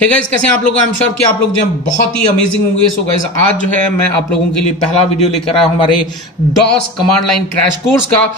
Hey guys, कैसे हैं आप लोग? आई एम श्योर कि आप लोग जो हैं बहुत ही अमेजिंग होंगे। सो गाइस, आज जो है मैं आप लोगों के लिए पहला वीडियो लेकर आया हूं हमारे DOS command line crash course का।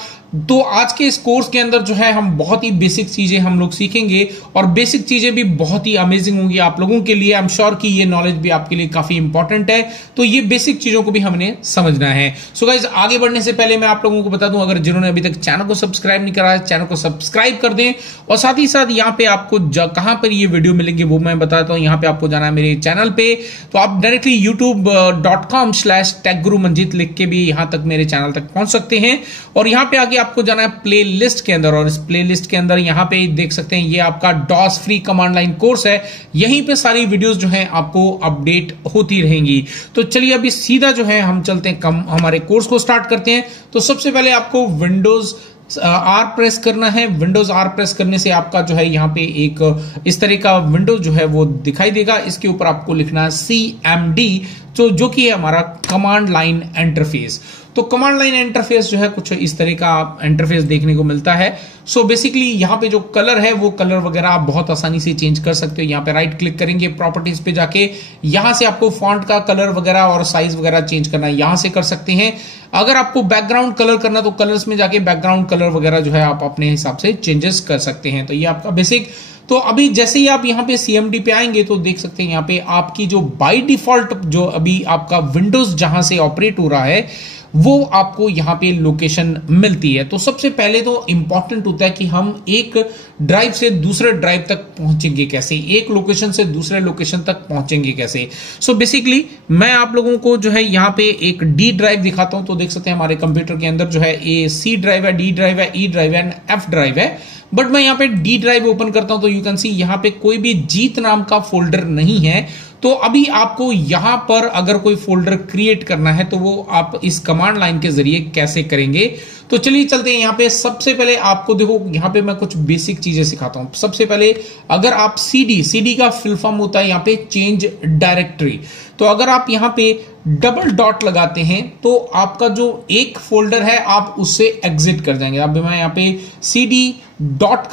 तो आज के इस कोर्स के अंदर जो है हम बहुत ही बेसिक चीजें हम लोग सीखेंगे और बेसिक चीजें भी बहुत ही अमेजिंग होंगी आप लोगों के लिए। आई एम श्योर कि ये नॉलेज भी आपके लिए काफी इंपॉर्टेंट है, तो ये बेसिक चीजों को भी हमने समझना है। सो गाइस, आगे बढ़ने से पहले मैं आप लोगों को बता दूं, अगर जिन्होंने अभी तक चैनल को सब्सक्राइब नहीं करा है, चैनल को सब्सक्राइब कर दें। और साथ ही साथ यहाँ पे आपको कहां पर ये वीडियो मिलेंगे वो मैं बताता हूं। यहाँ पे आपको जाना है मेरे चैनल पे, तो आप डायरेक्टली youtube.com/techgurumanjit लिख के भी यहां तक मेरे चैनल तक पहुंच सकते हैं। और यहां पे आगे आपको जाना है प्ले लिस्ट के अंदर, और इस प्ले लिस्ट के अंदर यहां पे देख सकते हैं ये आपका DOS free command line course है। यहीं पे सारी वीडियोस जो हैं आपको अपडेट होती रहेंगी। तो चलिए अभी सीधा जो है हम चलते हैं, हमारे कोर्स को स्टार्ट करते हैं। तो सबसे पहले आपको विंडोज आर प्रेस करना है। विंडोज आर प्रेस करने से आपका जो है यहाँ पे एक इस तरह का विंडो जो है वो दिखाई देगा। इसके ऊपर आपको लिखना है CMD, जो कि है हमारा कमांड लाइन इंटरफेस। तो कमांड लाइन इंटरफेस जो है कुछ इस तरह का इंटरफेस देखने को मिलता है। सो बेसिकली यहाँ पे जो कलर है वो कलर वगैरह आप बहुत आसानी से चेंज कर सकते हो। यहाँ पे राइट क्लिक करेंगे, प्रॉपर्टीज पे जाके यहां से आपको फॉन्ट का कलर वगैरह और साइज वगैरह चेंज करना है, यहां से कर सकते हैं। अगर आपको बैकग्राउंड कलर करना तो कलर्स में जाके बैकग्राउंड कलर वगैरह जो है आप अपने हिसाब से चेंजेस कर सकते हैं। तो ये आपका बेसिक। तो अभी जैसे ही आप यहाँ पे CMD पे आएंगे तो देख सकते हैं यहाँ पे आपकी जो बाय डिफॉल्ट जो अभी आपका विंडोज जहां से ऑपरेट हो रहा है वो आपको यहां पे लोकेशन मिलती है। तो सबसे पहले तो इंपॉर्टेंट होता है कि हम एक ड्राइव से दूसरे ड्राइव तक पहुंचेंगे कैसे, एक लोकेशन से दूसरे लोकेशन तक पहुंचेंगे कैसे। सो बेसिकली मैं आप लोगों को जो है यहां पे एक D ड्राइव दिखाता हूं। तो देख सकते हैं हमारे कंप्यूटर के अंदर जो है C ड्राइव है, D ड्राइव है, E ड्राइव है एंड F ड्राइव है। बट मैं यहाँ पे D ड्राइव ओपन करता हूं तो यू कैन सी यहाँ पे कोई भी जीत नाम का फोल्डर नहीं है। तो अभी आपको यहां पर अगर कोई फोल्डर क्रिएट करना है तो वो आप इस कमांड लाइन के जरिए कैसे करेंगे। तो चलिए चलते हैं। यहाँ पे सबसे पहले आपको देखो, यहाँ पे मैं कुछ बेसिक चीजें सिखाता हूं। सबसे पहले अगर आप CD का फुल फॉर्म होता है यहाँ पे चेंज डायरेक्टरी। तो अगर आप यहाँ पे डबल डॉट लगाते हैं तो आपका जो एक फोल्डर है आप उससे एग्जिट कर जाएंगे। अब मैं यहाँ पे CD डॉट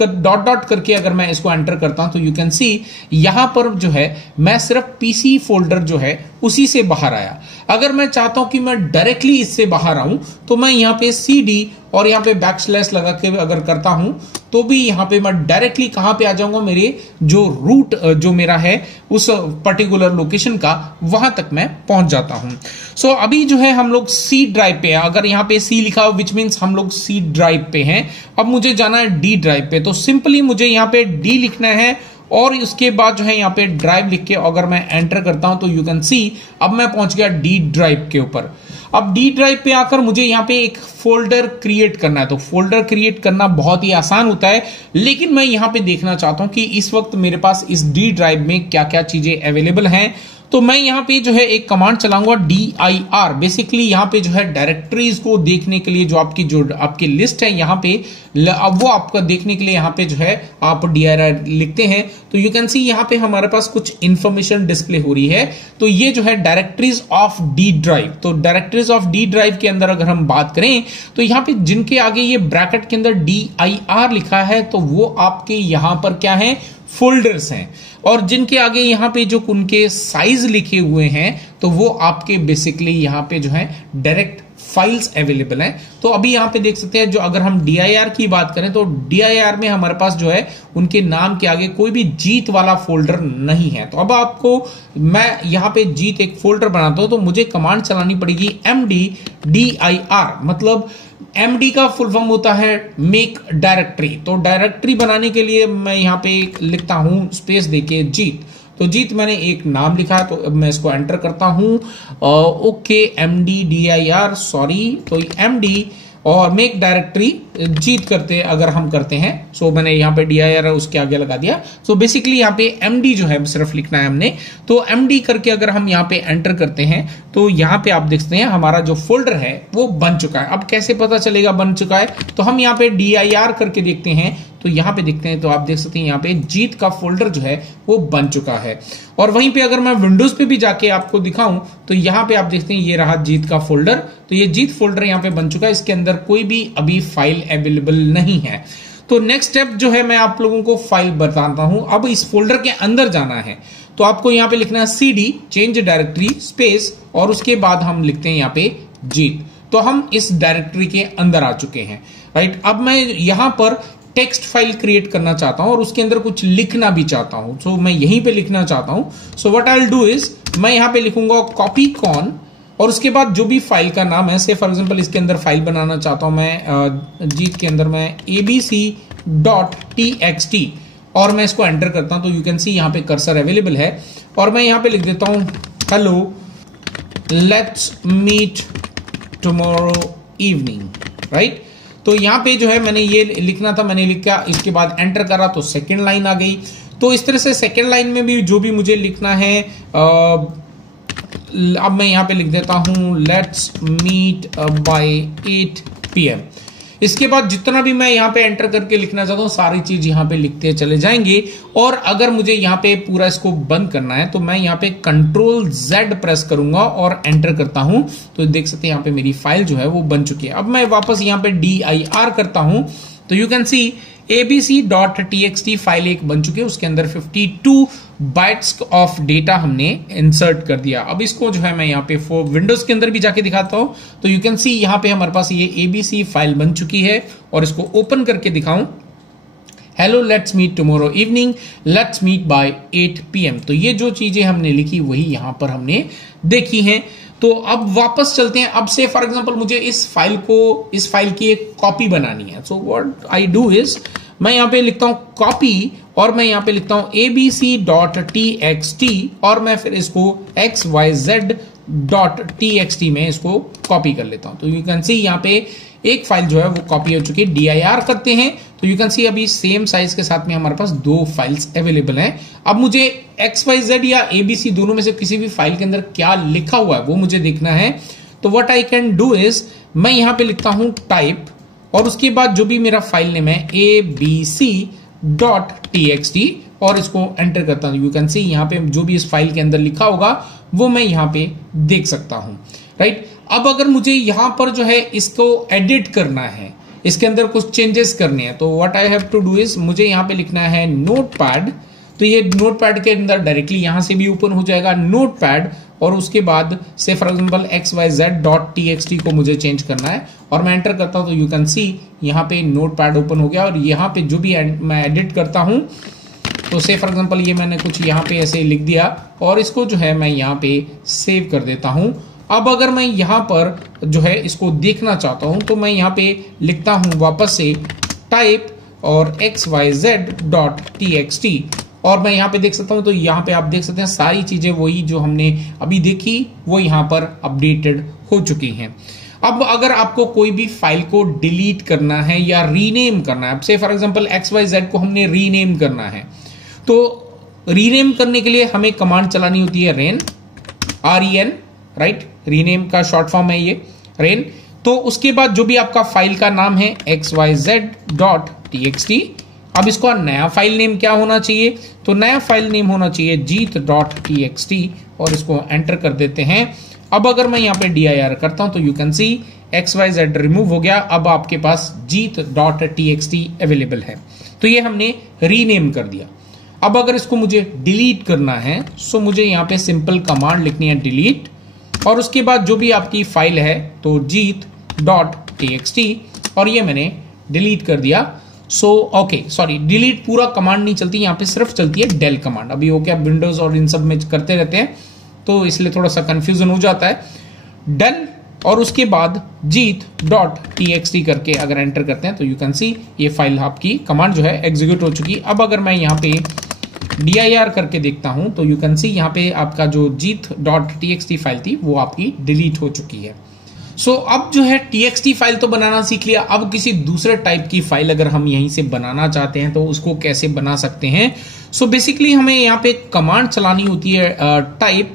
करके अगर मैं इसको एंटर करता हूं तो यू कैन सी यहां पर जो है मैं सिर्फ PC फोल्डर जो है उसी से बाहर आया। अगर मैं चाहता हूं कि मैं डायरेक्टली इससे बाहर आऊं तो मैं यहां पे CD और यहां पे बैकस्लैश लगा के अगर करता हूं तो भी यहां पे मैं डायरेक्टली कहां पे आ जाऊंगा, मेरे जो रूट जो मेरा है उस पर्टिकुलर लोकेशन का, वहां तक मैं पहुंच जाता हूं। सो अभी जो है हम लोग C ड्राइव पे है। अगर यहां पे C लिखा हो विच मीन्स हम लोग C ड्राइव पे हैं। अब मुझे जाना है D ड्राइव पे, तो सिंपली मुझे यहां पे D लिखना है और उसके बाद जो है यहाँ पे ड्राइव लिख के अगर मैं एंटर करता हूं तो यू कैन सी अब मैं पहुंच गया D ड्राइव के ऊपर। अब D ड्राइव पे आकर मुझे यहाँ पे एक फोल्डर क्रिएट करना है। तो फोल्डर क्रिएट करना बहुत ही आसान होता है, लेकिन मैं यहाँ पे देखना चाहता हूं कि इस वक्त मेरे पास इस D ड्राइव में क्या क्या चीजें अवेलेबल हैं। तो मैं यहाँ पे जो है एक कमांड चलाऊंगा dir। बेसिकली यहाँ पे जो है डायरेक्टरीज को देखने के लिए जो आपकी लिस्ट है यहाँ पे, अब वो आपका देखने के लिए यहाँ पे जो है आप dir लिखते हैं तो यू कैन सी यहाँ पे हमारे पास कुछ इंफॉर्मेशन डिस्प्ले हो रही है। तो ये जो है डायरेक्टरीज ऑफ D ड्राइव। तो डायरेक्टरीज ऑफ D ड्राइव के अंदर अगर हम बात करें तो यहाँ पे जिनके आगे ये ब्रैकेट के अंदर dir लिखा है तो वो आपके यहाँ पर क्या है, फोल्डर्स हैं। और जिनके आगे यहाँ पे जो उनके साइज लिखे हुए हैं तो वो आपके बेसिकली यहाँ पे जो है डायरेक्ट फाइल्स अवेलेबल हैं। तो अभी यहाँ पे देख सकते हैं, जो अगर हम dir की बात करें तो dir में हमारे पास जो है उनके नाम के आगे कोई भी जीत वाला फोल्डर नहीं है। तो अब आपको मैं यहाँ पे जीत एक फोल्डर बनाता हूं तो मुझे कमांड चलानी पड़ेगी md_dir। मतलब MD का फुल फॉर्म होता है मेक डायरेक्टरी। तो डायरेक्टरी बनाने के लिए मैं यहाँ पे लिखता हूं स्पेस देके जीत। तो जीत मैंने एक नाम लिखा है, तो अब मैं इसको एंटर करता हूं। ओके md_dir, सॉरी, तो MD और मेक डायरेक्टरी जीत करते अगर हम करते हैं। सो मैंने यहाँ पे dir उसके आगे लगा दिया। सो बेसिकली यहाँ पे MD जो है सिर्फ लिखना है हमने। तो MD करके अगर हम यहाँ पे एंटर करते हैं तो यहाँ पे आप देखते हैं हमारा जो फोल्डर है वो बन चुका है। अब कैसे पता चलेगा बन चुका है, तो हम यहाँ पे dir करके देखते हैं। तो यहाँ पे देखते हैं तो आप देख सकते हैं यहाँ पे जीत का फोल्डर जो है वो बन चुका है। और वहीं पे अगर मैं विंडोज पे भी जाके आपको दिखाऊं तो यहाँ पे आप देखते हैं ये रहा जीत का फोल्डर। तो ये जीत फोल्डर यहाँ पे बन चुका है, इसके अंदर कोई भी अभी फाइल अवेलेबल नहीं है। तो नेक्स्ट स्टेप जो है मैं आप लोगों को फाइल बताता हूं। अब इस फोल्डर के अंदर जाना है तो आपको यहां पे लिखना है cd चेंज डायरेक्टरी स्पेस और उसके बाद हम लिखते हैं यहां पे जीत। तो हम इस डायरेक्टरी के अंदर आ चुके हैं, राइट। अब मैं यहां पर टेक्स्ट फाइल क्रिएट करना चाहता हूं और उसके अंदर कुछ लिखना भी चाहता हूं, सो मैं यहीं पे लिखना चाहता हूं। So what I will do is मैं यहां पे लिखूंगा कॉपी कॉन और उसके बाद जो भी फाइल का नाम है, से फॉर एग्जांपल इसके अंदर फाइल बनाना चाहता हूं मैं जीत के अंदर मैं abc.txt और मैं इसको एंटर करता हूं तो यू कैन सी यहां पे कर्सर अवेलेबल है और मैं यहां पे लिख देता हूं hello let's meet tomorrow evening, right. तो यहां पे जो है मैंने ये लिखना था, मैंने लिखा, इसके बाद एंटर करा तो सेकेंड लाइन आ गई। तो इस तरह से सेकेंड लाइन में भी जो भी मुझे लिखना है अब मैं यहां पे लिख देता हूं लेट्स मीट बाय 8 PM। इसके बाद जितना भी मैं यहां पे एंटर करके लिखना चाहता हूं सारी चीज यहां पे लिखते चले जाएंगे। और अगर मुझे यहां पे पूरा इसको बंद करना है तो मैं यहां पे Ctrl+Z प्रेस करूंगा और एंटर करता हूं तो देख सकते हैं यहां पे मेरी फाइल जो है वो बन चुकी है। अब मैं वापस यहां पे dir करता हूं तो you can see abc.txt file एक बन चुकी है, उसके अंदर 52 बाइट्स ऑफ डेटा हमने इंसर्ट कर दिया। अब इसको जो है मैं यहाँ पे विंडोज के अंदर भी जाके दिखाता हूं तो यू कैन सी यहाँ पे हमारे पास ये abc फाइल बन चुकी है और इसको ओपन करके दिखाऊं hello let's meet tomorrow evening let's meet by 8 PM। तो ये जो चीजें हमने लिखी वही यहां पर हमने देखी हैं। तो अब वापस चलते हैं। अब से फॉर एग्जांपल मुझे इस फाइल की एक कॉपी बनानी है। So what I do is मैं यहां पे लिखता हूं कॉपी और मैं यहां पे लिखता हूं abc.txt और मैं फिर इसको xyz.txt में इसको कॉपी कर लेता हूं। तो यू कैन सी यहां पे एक फाइल जो है वो कॉपी हो चुकी है। dir करते हैं तो यू कैन सी अभी सेम साइज के साथ में हमारे पास 2 फाइल्स अवेलेबल हैं। अब मुझे xyz या abc दोनों में से किसी भी फाइल के अंदर क्या लिखा हुआ है वो मुझे देखना है। तो what I can do is मैं यहां पे लिखता हूं टाइप और उसके बाद जो भी मेरा फाइल नेम है abc.txt और इसको एंटर करता हूं। यू कैन सी यहां पे जो भी इस फाइल के अंदर लिखा होगा वो मैं यहां पे देख सकता हूं, राइट। अब अगर मुझे यहां पर जो है इसको एडिट करना है, इसके अंदर कुछ चेंजेस करने हैं, तो what I have to do is मुझे यहां पे लिखना है नोटपैड। तो ये नोटपैड के अंदर डायरेक्टली यहां से भी ओपन हो जाएगा नोटपैड और उसके बाद से फॉर एग्जांपल xyz.txt को मुझे चेंज करना है और मैं एंटर करता हूं तो यू कैन सी यहां पे नोटपैड ओपन हो गया। और यहां पे जो भी मैं एडिट करता हूं तो से फॉर एग्जांपल ये मैंने कुछ यहां पे ऐसे लिख दिया और इसको जो है मैं यहां पे सेव कर देता हूं। अब अगर मैं यहां पर जो है इसको देखना चाहता हूं तो मैं यहां पे लिखता हूं वापस से टाइप और xyz.txt और मैं यहां पे देख सकता हूं तो यहां पे आप देख सकते हैं सारी चीजें वही जो हमने अभी देखी वो यहां पर अपडेटेड हो चुकी हैं। अब अगर आपको कोई भी फाइल को डिलीट करना है या रीनेम करना है, से फॉर एग्जांपल xyz को हमने रीनेम करना है तो रीनेम करने के लिए हमें कमांड चलानी होती है रेन REN, राइट। रीनेम का शॉर्ट फॉर्म है ये रेन। तो उसके बाद जो भी आपका फाइल का नाम है xyz.txt। अब इसका नया फाइल नेम क्या होना चाहिए, तो नया फाइल नेम होना चाहिए jeet.txt और इसको एंटर कर देते हैं। अब अगर मैं यहां पे dir करता हूं तो you can see xyz remove हो गया। अब आपके पास jeet.txt अवेलेबल है। तो ये हमने रीनेम कर दिया। अब अगर इसको मुझे डिलीट करना है सो मुझे यहां पे सिंपल कमांड लिखनी है डिलीट और उसके बाद जो भी आपकी फाइल है तो jeet.txt और ये मैंने डिलीट कर दिया। सो ओके सॉरी डिलीट पूरा कमांड नहीं चलती, यहां पे सिर्फ चलती है del कमांड। अभी ओके आप विंडोज और इन सब में करते रहते हैं तो इसलिए थोड़ा सा कंफ्यूजन हो जाता है। डन और उसके बाद jeet.txt करके अगर एंटर करते हैं तो यू कैन सी ये फाइल आपकी कमांड जो है एग्जीक्यूट हो चुकी। अब अगर मैं यहाँ पे dir करके देखता हूं तो यू कैन सी यहाँ पे आपका जो jeet.txt फाइल थी वो आपकी डिलीट हो चुकी है। सो अब जो है txt फाइल तो बनाना सीख लिया। अब किसी दूसरे टाइप की फाइल अगर हम यहीं से बनाना चाहते हैं तो उसको कैसे बना सकते हैं। सो बेसिकली हमें यहाँ पे कमांड चलानी होती है टाइप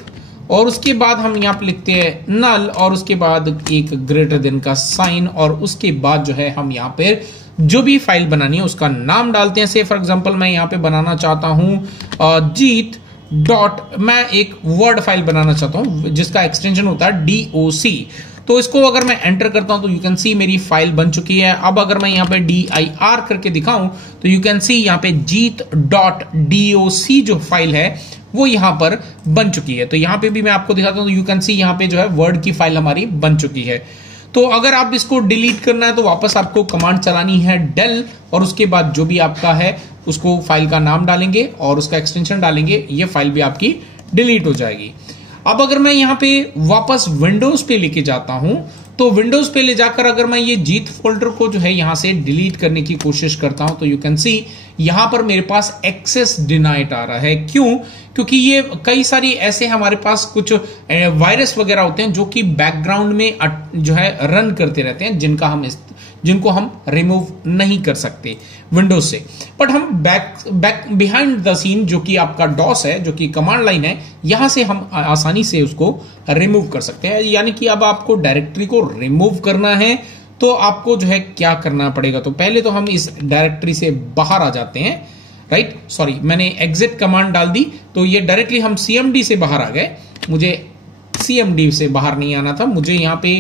और उसके बाद हम यहाँ पे लिखते हैं नल और उसके बाद एक ग्रेटर देन का साइन और उसके बाद जो है हम यहाँ पे जो भी फाइल बनानी है उसका नाम डालते हैं। से फॉर एग्जांपल मैं यहाँ पे बनाना चाहता हूं जीत डॉट, मैं एक वर्ड फाइल बनाना चाहता हूं जिसका एक्सटेंशन होता है DOC। तो इसको अगर मैं एंटर करता हूं तो यू कैन सी मेरी फाइल बन चुकी है। अब अगर मैं यहाँ पे dir करके दिखाऊं तो यू कैन सी यहाँ पे jeet.doc जो फाइल है वो यहां पर बन चुकी है। तो यहां पे भी मैं आपको दिखाता हूं तो यू कैन सी यहां पे जो है वर्ड की फाइल हमारी बन चुकी है। तो अगर आप इसको डिलीट करना है तो वापस आपको कमांड चलानी है del और उसके बाद जो भी आपका है उसको फाइल का नाम डालेंगे और उसका एक्सटेंशन डालेंगे, ये फाइल भी आपकी डिलीट हो जाएगी। अब अगर मैं यहां पे वापस विंडोज पे लेके जाता हूं तो विंडोज पे ले जाकर अगर मैं ये जीत फोल्डर को जो है यहां से डिलीट करने की कोशिश करता हूं तो यू कैन सी यहां पर मेरे पास एक्सेस डिनाइड आ रहा है। क्यों? क्योंकि ये कई सारी ऐसे हमारे पास कुछ वायरस वगैरह होते हैं जो कि बैकग्राउंड में जो है रन करते रहते हैं, जिनको हम रिमूव नहीं कर सकते विंडोज से। बट हम बिहाइंड द सीन जो कि आपका डॉस है, जो कि कमांड लाइन है, यहां से हम आसानी से उसको रिमूव कर सकते हैं। यानी कि अब आपको डायरेक्टरी को रिमूव करना है तो आपको जो है क्या करना पड़ेगा, तो पहले तो हम इस डायरेक्टरी से बाहर आ जाते हैं। राइट, सॉरी मैंने एग्जिट कमांड डाल दी तो ये डायरेक्टली हम CMD से बाहर आ गए। मुझे CMD से बाहर नहीं आना था, मुझे यहाँ पे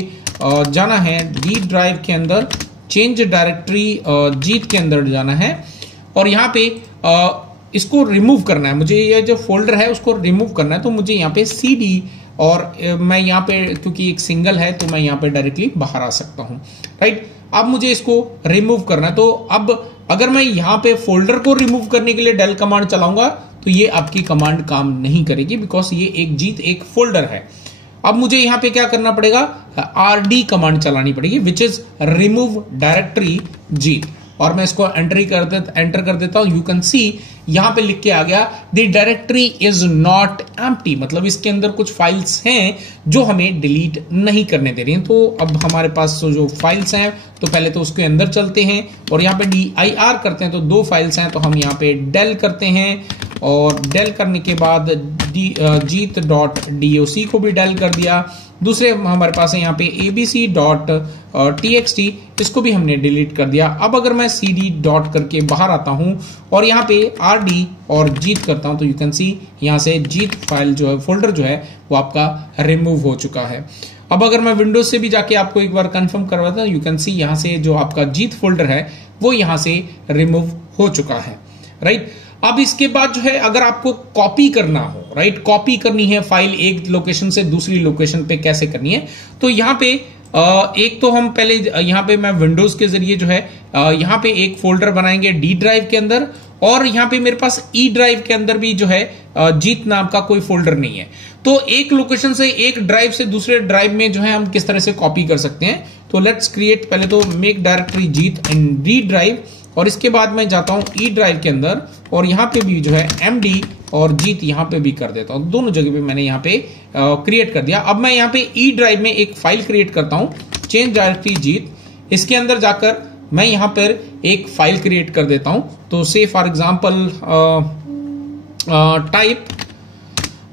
जाना है डी ड्राइव के अंदर, चेंज डायरेक्टरी जीत के अंदर जाना है और यहाँ पे इसको रिमूव करना है। मुझे ये जो फोल्डर है उसको रिमूव करना है तो मुझे यहाँ पे CD और मैं यहाँ पे क्योंकि एक सिंगल है तो मैं यहाँ पे डायरेक्टली बाहर आ सकता हूँ। राइट, अब मुझे इसको रिमूव करना है तो अब अगर मैं यहाँ पे फोल्डर को रिमूव करने के लिए del कमांड चलाऊंगा तो ये आपकी कमांड काम नहीं करेगी, बिकॉज ये एक फोल्डर है। अब मुझे यहां पे क्या करना पड़ेगा, RD कमांड चलानी पड़ेगी, विच इज रिमूव डायरेक्टरी जीत। और मैं इसको एंटर कर देता हूं। यू कैन सी यहां पे लिख के आ गया the directory is not empty, मतलब इसके अंदर कुछ फाइल्स हैं जो हमें डिलीट नहीं करने दे रही हैं। तो अब हमारे पास जो फाइल्स हैं तो पहले तो उसके अंदर चलते हैं और यहाँ पे dir करते हैं तो 2 फाइल्स हैं तो हम यहाँ पे del करते हैं और del करने के बाद jeet.doc को भी del कर दिया। दूसरे हमारे पास है यहाँ पे abc.txt, इसको भी हमने डिलीट कर दिया। अब अगर मैं cd डॉट करके बाहर आता हूं और यहाँ पे rd और जीत करता हूं तो यू कैन सी यहाँ से जीत फाइल जो है, फोल्डर जो है वो आपका रिमूव हो चुका है। अब अगर मैं विंडोज से भी जाके आपको एक बार कंफर्म करवाता हूं, यू कैन सी यहाँ से जो आपका जीत फोल्डर है वो यहाँ से रिमूव हो चुका है। राइट, अब इसके बाद जो है अगर आपको कॉपी करना हो, राइट, कॉपी करनी है फाइल एक लोकेशन से दूसरी लोकेशन पे कैसे करनी है, तो यहाँ पे एक तो हम पहले यहाँ पे मैं विंडोज के जरिए जो है यहाँ पे एक फोल्डर बनाएंगे डी ड्राइव के अंदर और यहाँ पे मेरे पास ई ड्राइव के अंदर भी जो है जीत नाम का कोई फोल्डर नहीं है। तो एक लोकेशन से एक ड्राइव से दूसरे ड्राइव में जो है हम किस तरह से कॉपी कर सकते हैं, तो लेट्स क्रिएट पहले तो मेक डायरेक्टरी जीत इन डी ड्राइव और इसके बाद मैं जाता हूं ई ड्राइव के अंदर और यहाँ पे भी जो है MD और जीत यहाँ पे भी कर देता हूं। दोनों जगह पे मैंने यहाँ पे क्रिएट कर दिया। अब मैं यहाँ पे ई ड्राइव में एक फाइल क्रिएट करता हूं, चेंज डायरेक्टरी जीत, इसके अंदर जाकर मैं यहाँ पर एक फाइल क्रिएट कर देता हूं। तो से फॉर एग्जाम्पल टाइप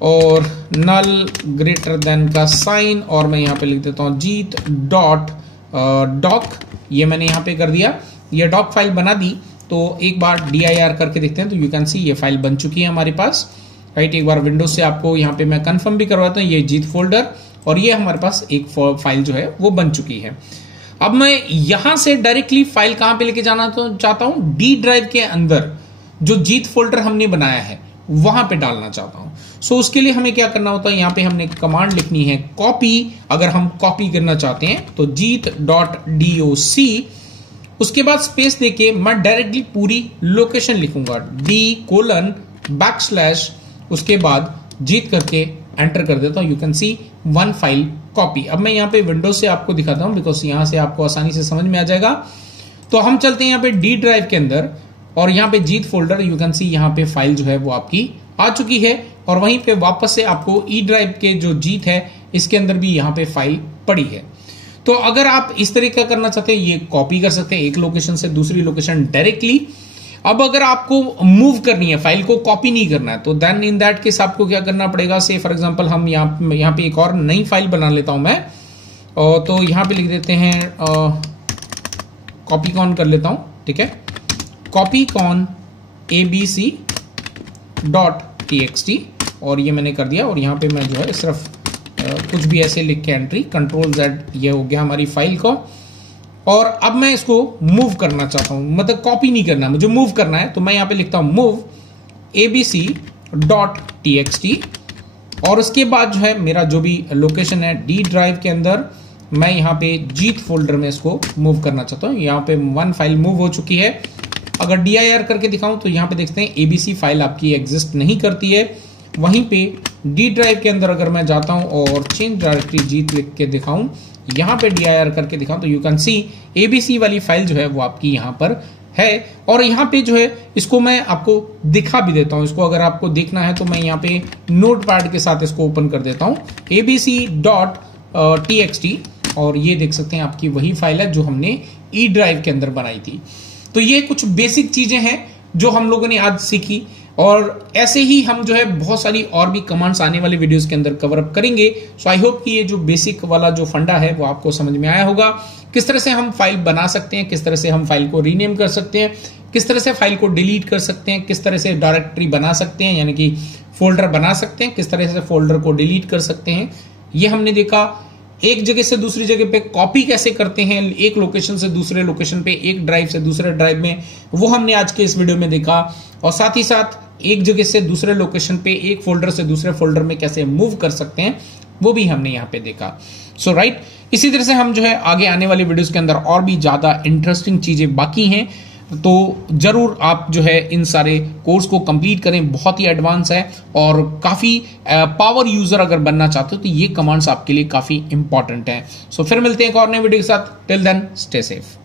और नल ग्रेटर देन का साइन और मैं यहाँ पे लिख देता हूं जीत डॉट डॉक, ये मैंने यहाँ पे कर दिया। ये डॉक फाइल बना दी तो एक बार dir करके देखते हैं तो यू कैन सी ये फाइल बन चुकी है हमारे पास। राइट, एक बार विंडोज से आपको यहाँ पे मैं कंफर्म भी करवाता हूँ, ये जीत फोल्डर और ये हमारे पास एक फाइल जो है वो बन चुकी है। अब मैं यहां से डायरेक्टली फाइल कहां पे लेके जाना तो चाहता हूं, डी ड्राइव के अंदर जो जीत फोल्डर हमने बनाया है वहां पे डालना चाहता हूं। सो उसके लिए हमें क्या करना होता है, यहां पे हमने कमांड लिखनी है कॉपी। अगर हम कॉपी करना चाहते हैं तो jeet.doc, उसके बाद स्पेस देके मैं डायरेक्टली पूरी लोकेशन लिखूंगा d:\, उसके बाद जीत करके एंटर कर देता हूं। You can see 1 file copy. अब मैं यहाँ पे विंडोज से आपको दिखाता हूं बिकॉज यहां से आपको आसानी से समझ में आ जाएगा। तो हम चलते हैं यहाँ पे डी ड्राइव के अंदर और यहाँ पे जीत फोल्डर, यू कैन सी यहाँ पे फाइल जो है वो आपकी आ चुकी है और वहीं पे वापस से आपको ई ड्राइव के जो जीत है इसके अंदर भी यहाँ पे फाइल पड़ी है। तो अगर आप इस तरीके का करना चाहते हैं, ये कॉपी कर सकते हैं एक लोकेशन से दूसरी लोकेशन डायरेक्टली। अब अगर आपको मूव करनी है, फाइल को कॉपी नहीं करना है, तो देन इन दैट केस आपको क्या करना पड़ेगा, से फॉर एग्जांपल हम यहाँ पे एक और नई फाइल बना लेता हूं मैं, और तो यहाँ पे लिख देते हैं कॉपी कॉन कर लेता हूं, ठीक है, कॉपी कॉन abc.txt और ये मैंने कर दिया और यहाँ पे मैं जो है सिर्फ कुछ भी ऐसे लिख के एंट्री, Ctrl+Z, ये हो गया हमारी फाइल को। और अब मैं इसको मूव करना चाहता हूं, मतलब कॉपी नहीं करना, मुझे मूव करना है। तो मैं यहां पे लिखता हूं मूव abc.txt और उसके बाद जो है मेरा जो भी लोकेशन है डी ड्राइव के अंदर, मैं यहाँ पे जीत फोल्डर में इसको मूव करना चाहता हूँ। यहाँ पे 1 फाइल मूव हो चुकी है। अगर dir करके दिखाऊं तो यहाँ पे देखते हैं abc फाइल आपकी एग्जिस्ट नहीं करती है। वहीं पे डी ड्राइव के अंदर अगर मैं जाता हूं और चेंज डायरेक्टरी जीत लिख के दिखाऊं, यहाँ पे dir करके दिखाऊं, तो यू कैन सी abc वाली फाइल जो है वो आपकी यहाँ पर है। और यहाँ पे जो है इसको मैं आपको दिखा भी देता हूं। इसको अगर आपको देखना है तो मैं यहाँ पे नोटपैड के साथ इसको ओपन कर देता हूं, abc.txt, और ये देख सकते हैं आपकी वही फाइल है जो हमने ई ड्राइव के अंदर बनाई थी। तो ये कुछ बेसिक चीजें हैं जो हम लोगों ने आज सीखी, और ऐसे ही हम जो है बहुत सारी और भी कमांड्स आने वाले वीडियोस के अंदर कवर अप करेंगे। सो आई होप कि ये जो बेसिक वाला जो फंडा है वो आपको समझ में आया होगा। किस तरह से हम फाइल बना सकते हैं, किस तरह से हम फाइल को रीनेम कर सकते हैं, किस तरह से फाइल को डिलीट कर सकते हैं, किस तरह से डायरेक्टरी बना सकते हैं, यानी कि फोल्डर बना सकते हैं, किस तरह से फोल्डर को डिलीट कर सकते हैं, ये हमने देखा। एक जगह से दूसरी जगह पे कॉपी कैसे करते हैं, एक लोकेशन से दूसरे लोकेशन पे, एक ड्राइव से दूसरे ड्राइव में, वो हमने आज के इस वीडियो में देखा। और साथ ही साथ एक जगह से दूसरे लोकेशन पे, एक फोल्डर से दूसरे फोल्डर में कैसे मूव कर सकते हैं, वो भी हमने यहाँ पे देखा। सो राइट, इसी तरह से हम जो है आगे आने वाले वीडियोस के अंदर और भी ज्यादा इंटरेस्टिंग चीजें बाकी हैं, तो जरूर आप जो है इन सारे कोर्स को कंप्लीट करें। बहुत ही एडवांस है और काफी पावर यूजर अगर बनना चाहते हो तो ये कमांड्स आपके लिए काफी इंपॉर्टेंट है। सो फिर मिलते हैं एक और नए वीडियो के साथ। Till then stay safe.